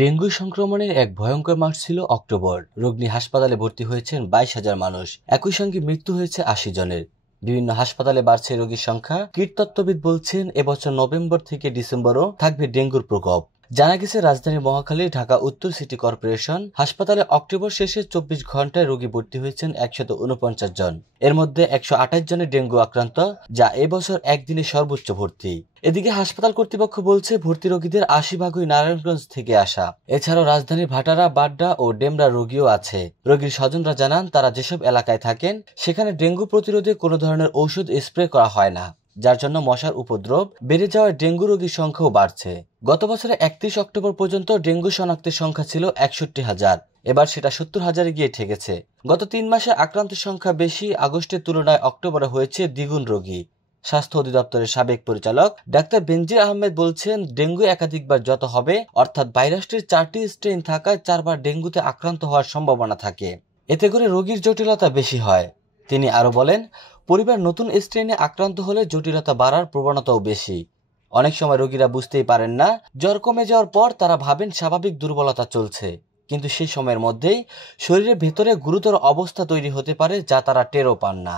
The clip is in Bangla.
ডেঙ্গু সংক্রমণের এক ভয়ঙ্কর মাস ছিল অক্টোবর। রোগ নিয়ে হাসপাতালে ভর্তি হয়েছেন 22,000 মানুষ। একই সঙ্গে মৃত্যু হয়েছে 80 জনের। বিভিন্ন হাসপাতালে বাড়ছে রোগীর সংখ্যা। কীটতত্ত্ববিদ বলছেন এবছর নভেম্বর থেকে ডিসেম্বরও থাকবে ডেঙ্গুর প্রকোপ। জানা গেছে রাজধানীর মহাখালী, ঢাকা উত্তর সিটি কর্পোরেশন হাসপাতালে অক্টোবর শেষে 24 ঘন্টায় রোগী ভর্তি হয়েছেন 149 জন। এর মধ্যে 128 জনের ডেঙ্গু আক্রান্ত, যা এবছর একদিনে সর্বোচ্চ ভর্তি। এদিকে হাসপাতাল কর্তৃপক্ষ বলছে ভর্তি রোগীদের 80 ভাগই নারায়ণগঞ্জ থেকে আসা। এছাড়াও রাজধানীর ভাটারা, বাড্ডা ও ডেমরা রোগীও আছে। রোগীর স্বজনরা জানান, তারা যেসব এলাকায় থাকেন সেখানে ডেঙ্গু প্রতিরোধে কোনো ধরনের ঔষধ স্প্রে করা হয় না, যার জন্য মশার উপদ্রব বেড়ে যাওয়ায় ডেঙ্গু রোগীর সংখ্যাও বাড়ছে। গত বছরে 31 অক্টোবর পর্যন্ত ডেঙ্গু শনাক্তের সংখ্যা ছিল 61,000। এবার সেটা 70,000-এ গিয়ে ঠেকেছে। গত 3 মাসে আক্রান্তের সংখ্যা বেশি, আগস্টের তুলনায় অক্টোবরে হয়েছে দ্বিগুণ রোগী। স্বাস্থ্য অধিদপ্তরের সাবেক পরিচালক ডাক্তার বেনজির আহমেদ বলছেন, ডেঙ্গু একাধিকবার যত হবে, অর্থাৎ ভাইরাসটির 4টি স্ট্রেইন থাকায় 4বার ডেঙ্গুতে আক্রান্ত হওয়ার সম্ভাবনা থাকে। এতে করে রোগীর জটিলতা বেশি হয়। তিনি আরো বলেন, পরিবার নতুন স্ট্রেইনে আক্রান্ত হলে জটিলতা বাড়ার প্রবণতাও বেশি। অনেক সময় রোগীরা বুঝতেই পারেন না। জ্বর কমে যাওয়ার পর তারা ভাবেন স্বাভাবিক দুর্বলতা চলছে, কিন্তু সেই সময়ের মধ্যেই শরীরের ভেতরে গুরুতর অবস্থা তৈরি হতে পারে, যা তারা টেরও পান না।